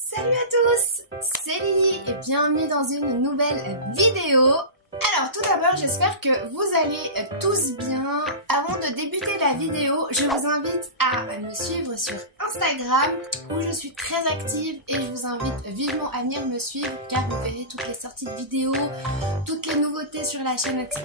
Salut à tous, c'est Lily et bienvenue dans une nouvelle vidéo. Alors tout d'abord j'espère que vous allez tous bien. Avant de débuter la vidéo, je vous invite à me suivre sur Instagram où je suis très active et je vous invite vivement à venir me suivre car vous verrez toutes les sorties de vidéos, toutes les nouveautés sur la chaîne, etc.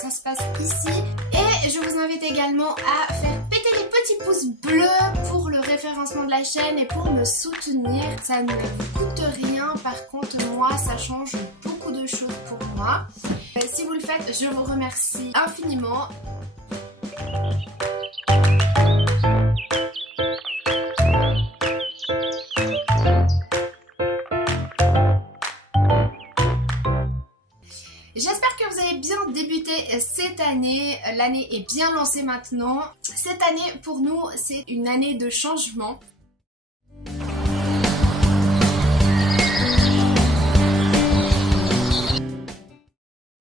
Ça se passe ici et je vous invite également à faire péter les petits pouces bleus pour le référencement de la chaîne et pour me soutenir. Ça ne vous coûte rien, par contre moi ça change beaucoup de choses pour moi. Si vous le faites, je vous remercie infiniment. J'espère que vous avez bien débuté cette année. L'année est bien lancée maintenant. Cette année, pour nous, c'est une année de changement.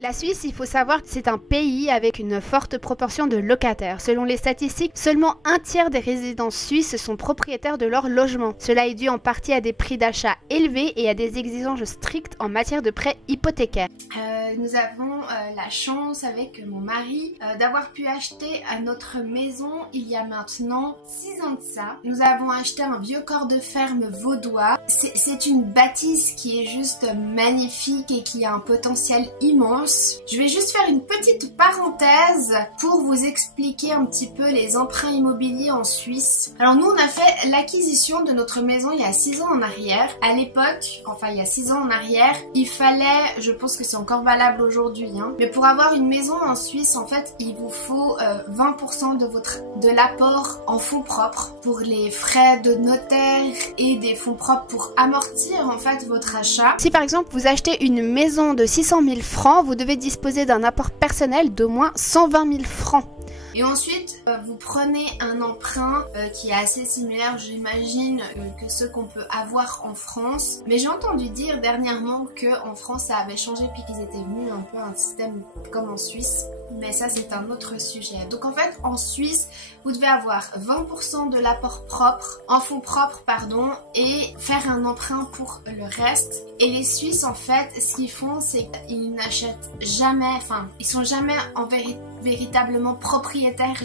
La Suisse, il faut savoir que c'est un pays avec une forte proportion de locataires. Selon les statistiques, seulement un tiers des résidents suisses sont propriétaires de leur logement. Cela est dû en partie à des prix d'achat élevés et à des exigences strictes en matière de prêts hypothécaires. Nous avons la chance avec mon mari d'avoir pu acheter notre maison il y a maintenant 6 ans de ça. Nous avons acheté un vieux corps de ferme vaudois. C'est une bâtisse qui est juste magnifique et qui a un potentiel immense. Je vais juste faire une petite parenthèse pour vous expliquer un petit peu les emprunts immobiliers en Suisse. Alors nous on a fait l'acquisition de notre maison il y a 6 ans en arrière. À l'époque, enfin il y a 6 ans en arrière, il fallait, je pense que c'est encore valable aujourd'hui, mais pour avoir une maison en Suisse en fait il vous faut 20% de l'apport en fonds propres pour les frais de notaire et des fonds propres pour amortir en fait votre achat. Si par exemple vous achetez une maison de 600 000 francs, vous devez disposer d'un apport personnel d'au moins 120 000 francs. Et ensuite, vous prenez un emprunt qui est assez similaire, j'imagine, que ceux qu'on peut avoir en France. Mais j'ai entendu dire dernièrement qu'en France, ça avait changé puis qu'ils étaient venus un peu à un système comme en Suisse. Mais ça, c'est un autre sujet. Donc en fait, en Suisse, vous devez avoir 20% de l'apport propre, en fonds propres, pardon, et faire un emprunt pour le reste. Et les Suisses, en fait, ce qu'ils font, c'est qu'ils n'achètent jamais, enfin, ils sont jamais en véritablement propriétaires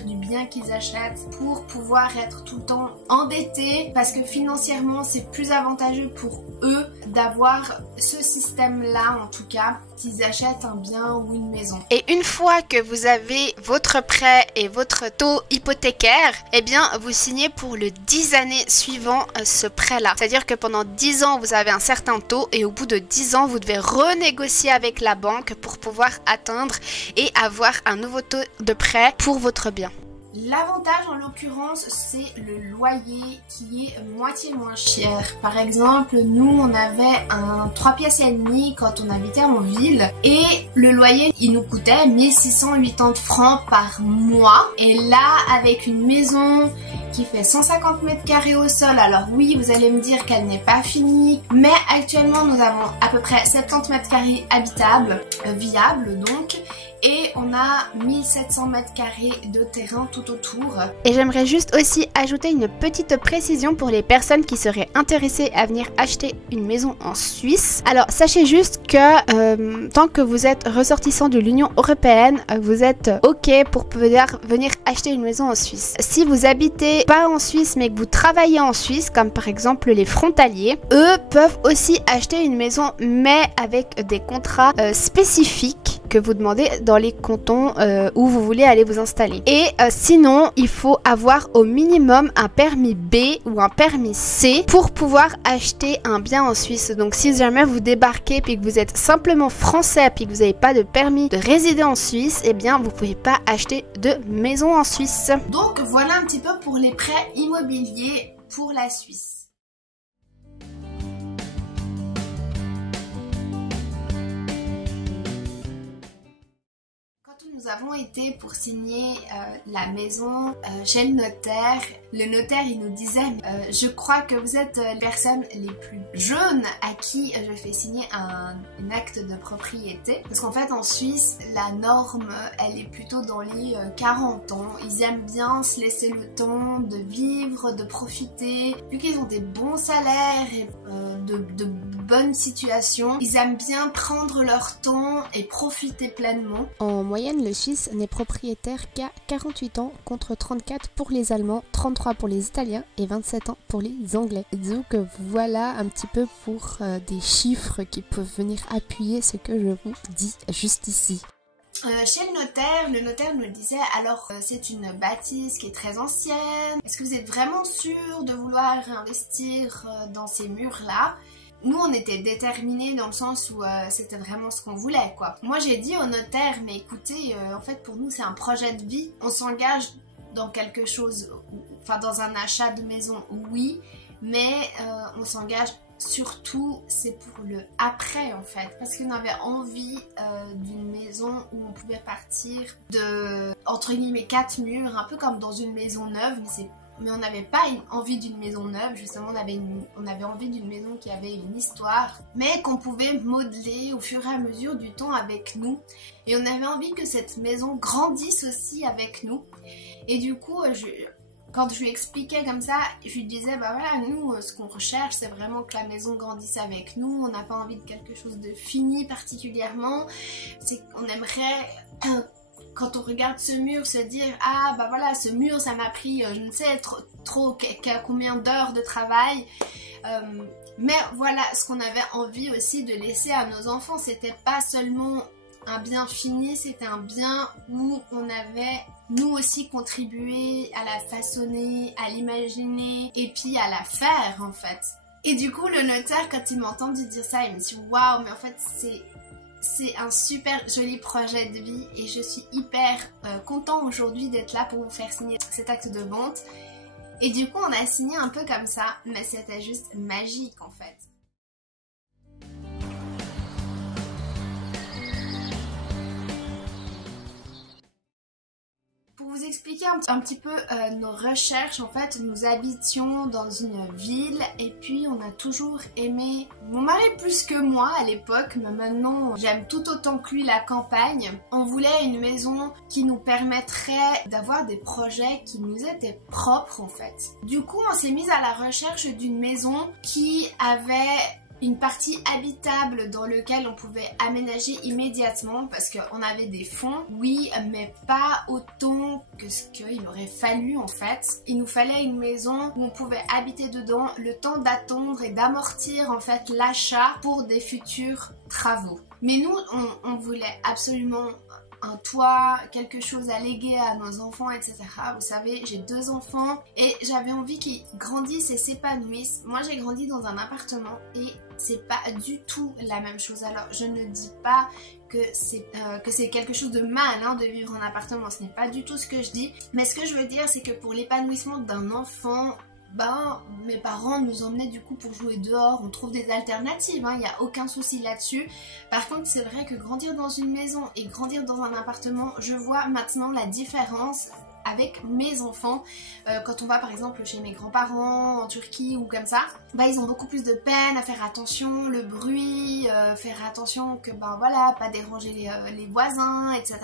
du bien qu'ils achètent pour pouvoir être tout le temps endettés parce que financièrement c'est plus avantageux pour eux d'avoir ce système-là, en tout cas, qu'ils achètent un bien ou une maison. Et une fois que vous avez votre prêt et votre taux hypothécaire, eh bien vous signez pour le 10 années suivant ce prêt-là. C'est-à-dire que pendant 10 ans vous avez un certain taux et au bout de 10 ans vous devez renégocier avec la banque pour pouvoir atteindre et avoir un nouveau taux de prêt pour votre bien. L'avantage en l'occurrence c'est le loyer qui est moitié moins cher. Par exemple nous on avait un 3 pièces et demie quand on habitait en ville et le loyer il nous coûtait 1680 francs par mois. Et là avec une maison qui fait 150 mètres carrés au sol, alors oui vous allez me dire qu'elle n'est pas finie, mais actuellement nous avons à peu près 70 mètres carrés habitables, viables donc, et on a 1700 mètres carrés de terrain tout autour. Et j'aimerais juste aussi ajouter une petite précision pour les personnes qui seraient intéressées à venir acheter une maison en Suisse. Alors sachez juste que tant que vous êtes ressortissant de l'Union Européenne, vous êtes ok pour pouvoir venir acheter une maison en Suisse. Si vous habitez pas en Suisse mais que vous travaillez en Suisse, comme par exemple les frontaliers, eux peuvent aussi acheter une maison mais avec des contrats spécifiques que vous demandez dans les cantons où vous voulez aller vous installer. Et sinon, il faut avoir au minimum un permis B ou un permis C pour pouvoir acheter un bien en Suisse. Donc si jamais vous débarquez puis que vous êtes simplement français puis que vous n'avez pas de permis de résider en Suisse, eh bien vous pouvez pas acheter de maison en Suisse. Donc voilà un petit peu pour les prêts immobiliers pour la Suisse. Nous avons été pour signer la maison chez le notaire. Le notaire, il nous disait je crois que vous êtes les personnes les plus jeunes à qui je fais signer un acte de propriété. Parce qu'en fait, en Suisse, la norme, elle est plutôt dans les 40 ans. Ils aiment bien se laisser le temps de vivre, de profiter. Vu qu'ils ont des bons salaires et de bonnes situations, ils aiment bien prendre leur temps et profiter pleinement. En moyenne, le Suisse n'est propriétaire qu'à 48 ans contre 34 pour les Allemands, 33 pour les Italiens et 27 ans pour les Anglais. Donc voilà un petit peu pour des chiffres qui peuvent venir appuyer ce que je vous dis juste ici. Chez le notaire nous disait alors c'est une bâtisse qui est très ancienne. Est-ce que vous êtes vraiment sûr de vouloir investir dans ces murs-là? Nous, on était déterminés dans le sens où c'était vraiment ce qu'on voulait, quoi. Moi, j'ai dit au notaire, mais écoutez, en fait, pour nous, c'est un projet de vie. On s'engage dans quelque chose, enfin, dans un achat de maison, oui, mais on s'engage surtout, c'est pour le après, en fait. Parce qu'on avait envie d'une maison où on pouvait partir de, entre guillemets, 4 murs, un peu comme dans une maison neuve, mais on n'avait pas envie d'une maison neuve, justement on avait envie d'une maison qui avait une histoire, mais qu'on pouvait modeler au fur et à mesure du temps avec nous. Et on avait envie que cette maison grandisse aussi avec nous. Et du coup, quand je lui expliquais comme ça, je lui disais, bah voilà, nous, ce qu'on recherche, c'est vraiment que la maison grandisse avec nous. On n'a pas envie de quelque chose de fini particulièrement. C'est qu'on aimerait... Quand on regarde ce mur, se dire « Ah, bah voilà, ce mur, ça m'a pris, je ne sais, combien d'heures de travail. » Mais voilà, ce qu'on avait envie aussi de laisser à nos enfants, c'était pas seulement un bien fini, c'était un bien où on avait, nous aussi, contribué à la façonner, à l'imaginer, et puis à la faire, en fait. Et du coup, le notaire, quand il m'a entendu dire ça, il me dit « Waouh, mais en fait, c'est un super joli projet de vie et je suis hyper content aujourd'hui d'être là pour vous faire signer cet acte de vente. » Et du coup, on a signé un peu comme ça, mais c'était juste magique en fait. Pour vous expliquer un petit peu nos recherches, en fait, nous habitions dans une ville et puis on a toujours aimé, mon mari plus que moi à l'époque, mais maintenant j'aime tout autant que lui la campagne. On voulait une maison qui nous permettrait d'avoir des projets qui nous étaient propres en fait. Du coup, on s'est mis à la recherche d'une maison qui avait une partie habitable dans laquelle on pouvait aménager immédiatement parce qu'on avait des fonds, oui, mais pas autant que ce qu'il aurait fallu en fait. Il nous fallait une maison où on pouvait habiter dedans le temps d'attendre et d'amortir en fait l'achat pour des futurs travaux. Mais nous, on voulait absolument un toit, quelque chose à léguer à nos enfants, etc. Vous savez, j'ai 2 enfants et j'avais envie qu'ils grandissent et s'épanouissent. Moi, j'ai grandi dans un appartement et c'est pas du tout la même chose. Alors, je ne dis pas que c'est quelque chose de mal hein, de vivre en appartement, ce n'est pas du tout ce que je dis. Mais ce que je veux dire, c'est que pour l'épanouissement d'un enfant, mes parents nous emmenaient du coup pour jouer dehors, on trouve des alternatives, il n'y a aucun souci là-dessus. Par contre, c'est vrai que grandir dans une maison et grandir dans un appartement, je vois maintenant la différence avec mes enfants. Quand on va par exemple chez mes grands-parents en Turquie ou comme ça, ils ont beaucoup plus de peine à faire attention, le bruit, faire attention que voilà, pas déranger les voisins, etc.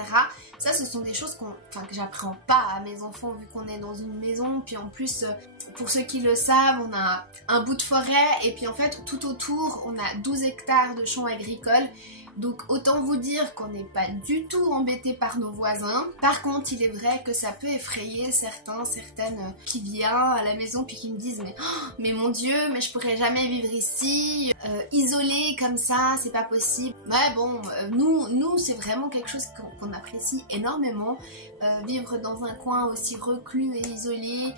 Ça, ce sont des choses que j'apprends pas à mes enfants vu qu'on est dans une maison. Puis en plus, pour ceux qui le savent, on a un bout de forêt et puis en fait tout autour, on a 12 hectares de champs agricoles. Donc autant vous dire qu'on n'est pas du tout embêté par nos voisins. Par contre, il est vrai que ça peut effrayer certaines qui viennent à la maison puis qui me disent mais mon Dieu, mais je pourrais jamais vivre ici, isolé comme ça, c'est pas possible. Ouais bon, nous c'est vraiment quelque chose qu'on apprécie énormément. Vivre dans un coin aussi reclus et isolé,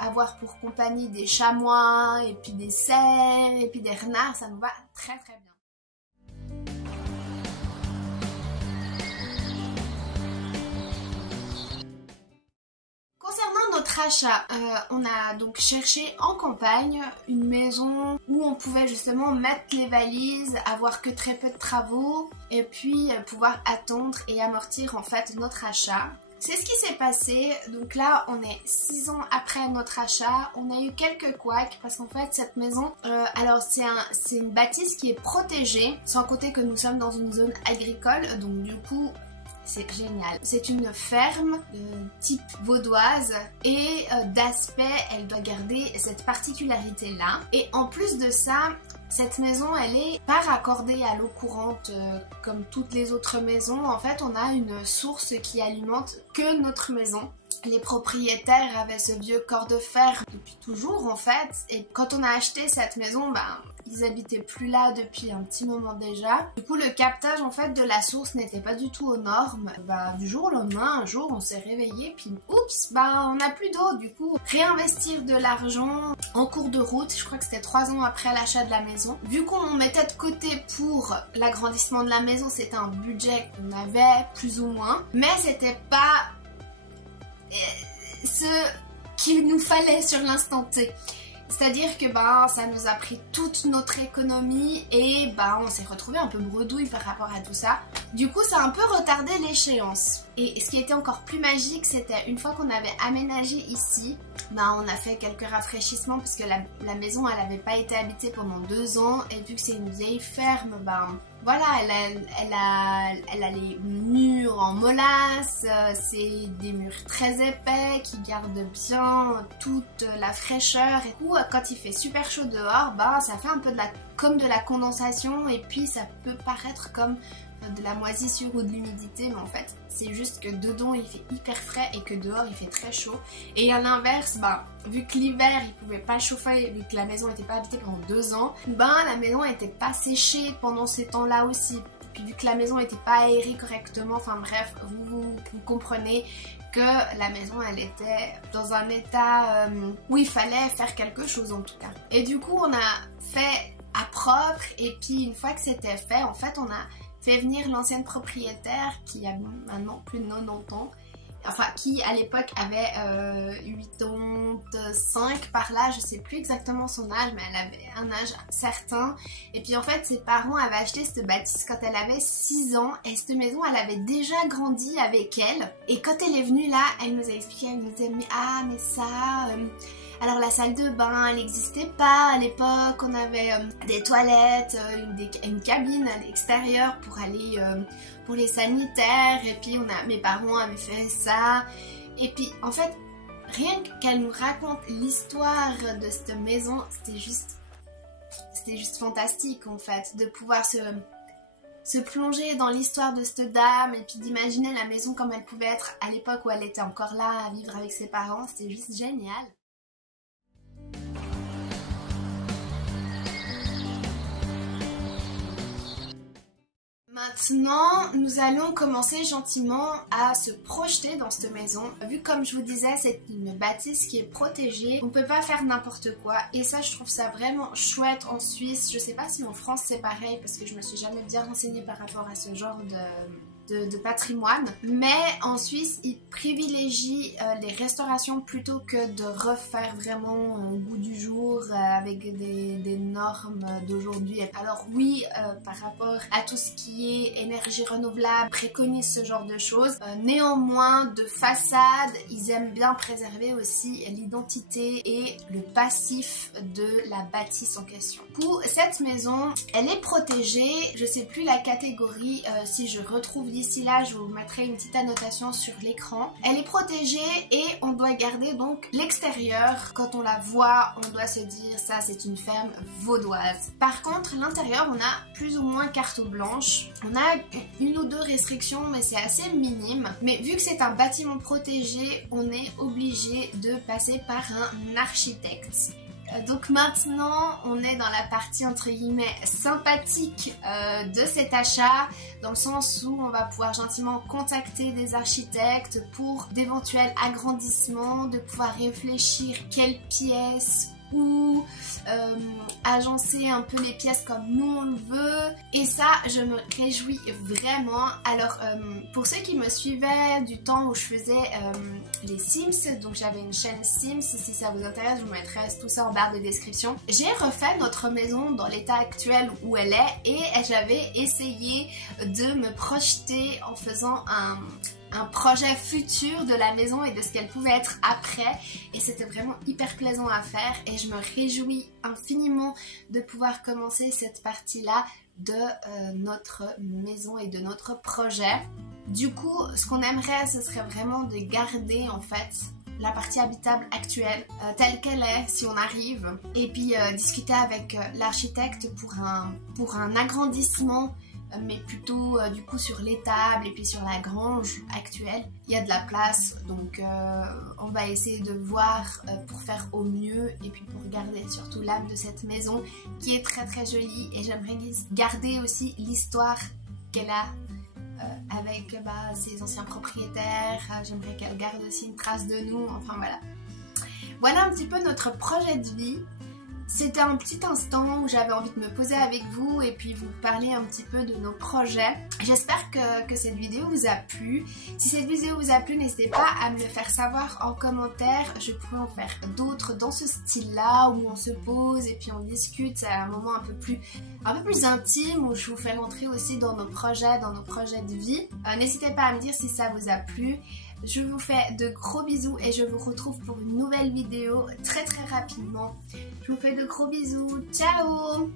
avoir pour compagnie des chamois et puis des cerfs et puis des renards, ça nous va très très bien. notre achat, on a donc cherché en campagne une maison où on pouvait justement mettre les valises, avoir que très peu de travaux et puis pouvoir attendre et amortir en fait notre achat. C'est ce qui s'est passé, donc là on est 6 ans après notre achat, on a eu quelques couacs parce qu'en fait cette maison, alors c'est une bâtisse qui est protégée, sans compter que nous sommes dans une zone agricole, donc du coup c'est génial. C'est une ferme type vaudoise et d'aspect elle doit garder cette particularité là. Et en plus de ça, cette maison, elle est pas raccordée à l'eau courante comme toutes les autres maisons. En fait, on a une source qui alimente que notre maison. Les propriétaires avaient ce vieux corps de fer depuis toujours en fait. Et quand on a acheté cette maison, ils habitaient plus là depuis un petit moment déjà. Du coup, le captage en fait de la source n'était pas du tout aux normes. Du jour au lendemain, un jour, on s'est réveillé puis oups, on n'a plus d'eau. Du coup, réinvestir de l'argent en cours de route. Je crois que c'était 3 ans après l'achat de la maison. Vu qu'on mettait de côté pour l'agrandissement de la maison, c'était un budget qu'on avait plus ou moins, mais c'était pas ce qu'il nous fallait sur l'instant T. C'est-à-dire que ça nous a pris toute notre économie et on s'est retrouvé un peu bredouille par rapport à tout ça. Du coup, ça a un peu retardé l'échéance. Et ce qui était encore plus magique, c'était une fois qu'on avait aménagé ici, on a fait quelques rafraîchissements parce que la maison, elle n'avait pas été habitée pendant 2 ans et vu que c'est une vieille ferme, voilà, elle a les murs en molasse, c'est des murs très épais qui gardent bien toute la fraîcheur. Et du coup, quand il fait super chaud dehors, ça fait un peu comme de la condensation et puis ça peut paraître comme de la moisissure ou de l'humidité, mais en fait c'est juste que dedans il fait hyper frais et que dehors il fait très chaud. Et à l'inverse, vu que l'hiver il pouvait pas chauffer, vu que la maison n'était pas habitée pendant 2 ans, la maison n'était pas séchée pendant ces temps-là aussi. Puis vu que la maison n'était pas aérée correctement, enfin bref, vous comprenez que la maison elle était dans un état où il fallait faire quelque chose en tout cas. Et du coup on a fait à propre et puis une fois que c'était fait, en fait on a fait venir l'ancienne propriétaire qui a maintenant plus de 90 ans, enfin qui à l'époque avait 85 par là, je sais plus exactement son âge, mais elle avait un âge certain. Et puis en fait ses parents avaient acheté cette bâtisse quand elle avait 6 ans et cette maison elle avait déjà grandi avec elle. Et quand elle est venue là, elle nous a expliqué, elle nous disait mais ça... Alors la salle de bain, elle n'existait pas à l'époque, on avait des toilettes, une cabine à l'extérieur pour aller pour les sanitaires et puis mes parents avaient fait ça. Et puis en fait, rien qu'elle nous raconte l'histoire de cette maison, c'était juste fantastique en fait, de pouvoir se plonger dans l'histoire de cette dame et puis d'imaginer la maison comme elle pouvait être à l'époque où elle était encore là à vivre avec ses parents, c'était juste génial. Maintenant, nous allons commencer gentiment à se projeter dans cette maison. Vu comme je vous disais, c'est une bâtisse qui est protégée. On ne peut pas faire n'importe quoi. Et ça, je trouve ça vraiment chouette en Suisse. Je sais pas si en France c'est pareil parce que je me suis jamais bien renseignée par rapport à ce genre de patrimoine, mais en Suisse ils privilégient les restaurations plutôt que de refaire vraiment au goût du jour avec des normes d'aujourd'hui. Alors oui, par rapport à tout ce qui est énergie renouvelable, préconisent ce genre de choses. Néanmoins, de façade, ils aiment bien préserver aussi l'identité et le passif de la bâtisse en question. Pour cette maison, elle est protégée, je sais plus la catégorie, si je retrouve d'ici là, je vous mettrai une petite annotation sur l'écran. Elle est protégée et on doit garder donc l'extérieur. Quand on la voit, on doit se dire ça c'est une ferme vaudoise. Par contre, l'intérieur, on a plus ou moins carte blanche. On a 1 ou 2 restrictions, mais c'est assez minime. Mais vu que c'est un bâtiment protégé, on est obligé de passer par un architecte. Donc maintenant, on est dans la partie entre guillemets sympathique de cet achat, dans le sens où on va pouvoir gentiment contacter des architectes pour d'éventuels agrandissements, de pouvoir réfléchir quelles pièces, où, agencer un peu les pièces comme nous on le veut. Et ça, je me réjouis vraiment. Alors, pour ceux qui me suivaient du temps où je faisais les Sims, donc j'avais une chaîne Sims, si ça vous intéresse, je vous mettrai tout ça en barre de description. J'ai refait notre maison dans l'état actuel où elle est et j'avais essayé de me projeter en faisant un projet futur de la maison et de ce qu'elle pouvait être après, et c'était vraiment hyper plaisant à faire et je me réjouis infiniment de pouvoir commencer cette partie-là de notre maison et de notre projet. Du coup, ce qu'on aimerait, ce serait vraiment de garder en fait la partie habitable actuelle telle qu'elle est si on arrive, et puis discuter avec l'architecte pour un agrandissement, mais plutôt du coup sur l'étable et puis sur la grange actuelle. Il y a de la place, donc on va essayer de voir pour faire au mieux et puis pour garder surtout l'âme de cette maison qui est très très jolie, et j'aimerais garder aussi l'histoire qu'elle a avec ses anciens propriétaires. J'aimerais qu'elle garde aussi une trace de nous, enfin voilà. Voilà un petit peu notre projet de vie. C'était un petit instant où j'avais envie de me poser avec vous et puis vous parler un petit peu de nos projets. J'espère que cette vidéo vous a plu. Si cette vidéo vous a plu, n'hésitez pas à me le faire savoir en commentaire. Je pourrais en faire d'autres dans ce style-là où on se pose et puis on discute. C'est un moment un peu plus intime où je vous fais rentrer aussi dans nos projets de vie. N'hésitez pas à me dire si ça vous a plu. Je vous fais de gros bisous et je vous retrouve pour une nouvelle vidéo très très rapidement. Je vous fais de gros bisous. Ciao!